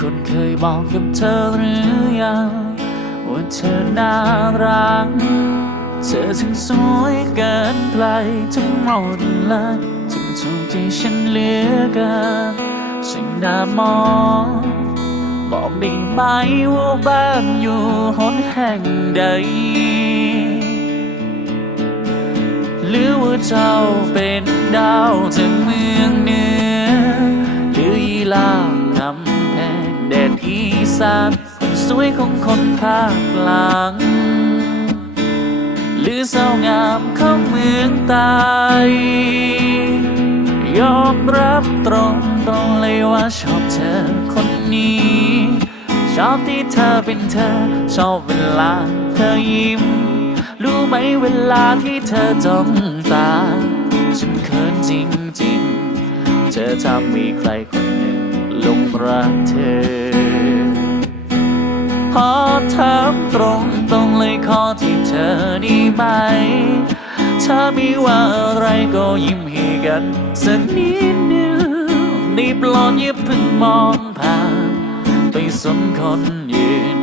คนเคยบอกกับเธอหรือยังว่าเธอน่ารัก เธอช่างสวยเกินไกลทั้งหมดเลยจึงถูกใจฉันเหลือเกินช่างน่ามองบอกได้ไหมว่าบ้านอยู่หนแห่งใด หรือว่าเจ้าเป็นดาวจากเมืองเหนือ สานคนสวยของคนภาคกลาง หรือสาวงามเของเมืองต้ยยอมรับตรงตรงๆเลยว่าชอบเธอคนนี้ ชอบที่เธอเป็นเธอ ชอบเวลาเธอยิ้ม รู้ไหมเวลาที่เธอจ้องตา ฉันเขินจริงๆ เธอทำมีใครคนหนึ่งหลงรักเธอ ขอถามตรงตรงเลยขอที่เธอดีไหม ถ้ามีว่าอะไรก็ยิ้มให้กันสักนิดหนึงได้โปรดอย่าเพิ่งมองผ่าน ไปสนคนยืน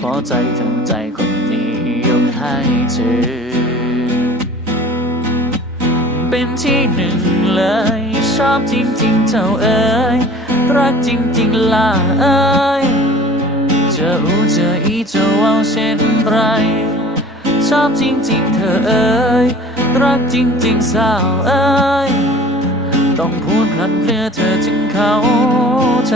พราะใจทั้งใจคนนี้ยกให้เธอ เป็นที่หนึ่งเลย ชอบจริงๆเจ้าเอ๋ยรักจริงๆล่ะเอ้ย จะอูจะอีจะว่าเช่นไร ชอบจริง ๆ เธอเอ่ยรักจริง ๆ สาวเอ่ยต้องพูดพลันเพื่อเธอจึงเข้าใจ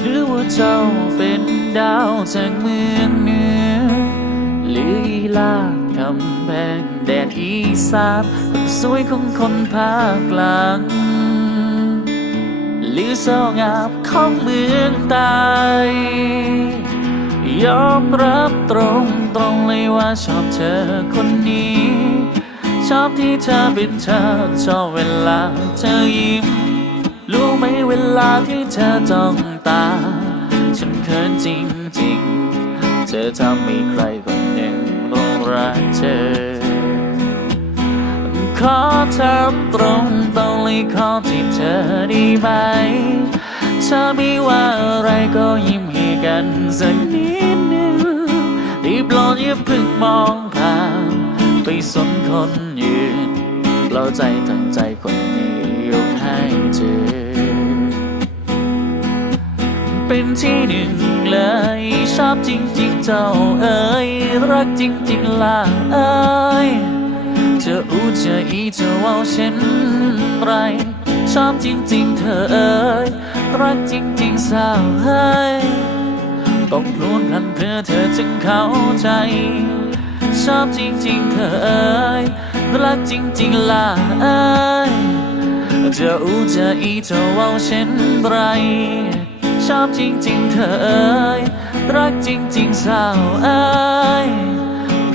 หรือว่าเจ้าเป็นดาวจากเมืองเหนือหรืออีลาำแพงแดนอีสานคนสวยของคนภาคกลางหรือสาวงามของเมืองใต้ยอมรับตรงตรงเลยว่าชอบเธอคนนี้ ชอบที่เธอเป็นเธอชอบเวลาเธอยิ้ม รู้ไหมเวลาที่เธอจ้องตา ฉันเขินจริงๆเธอทำให้ใครคน อถามตรงตรงเลยขอจีบเธอดีไหมเธอไม่ว่าอะไรก็ยิ้มให้กันสักนิดหนึ่งได้โปรดอย่าเพิ่งมองผ่านไปสนคนยืนเราใจทั้งใจคนนี้ยกให้เธอ เป็นที่หนึ่งเลย ชอบจริงๆเจ้าเอ๋ยรักจริงๆล่ะเอ้ย จะอูจะอีจะว่าวเช่นไร ชอบจริงๆเธอเอ๋ยรักจริงๆสาวเอ้ยต้องพลูนพลันเพื่อเธอจึงเข้าใจ ชอบจริงๆเธอเอ๋ยรักจริงๆล่ะเอ้ยจะอูจะอีจะว่าวเช่นไร ชอบจริงๆเธอเอ่ยรักจริงๆสาวเอ่ย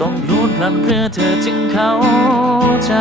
ต้องรูดพลันเพื่อเธอจึงเข้าใจ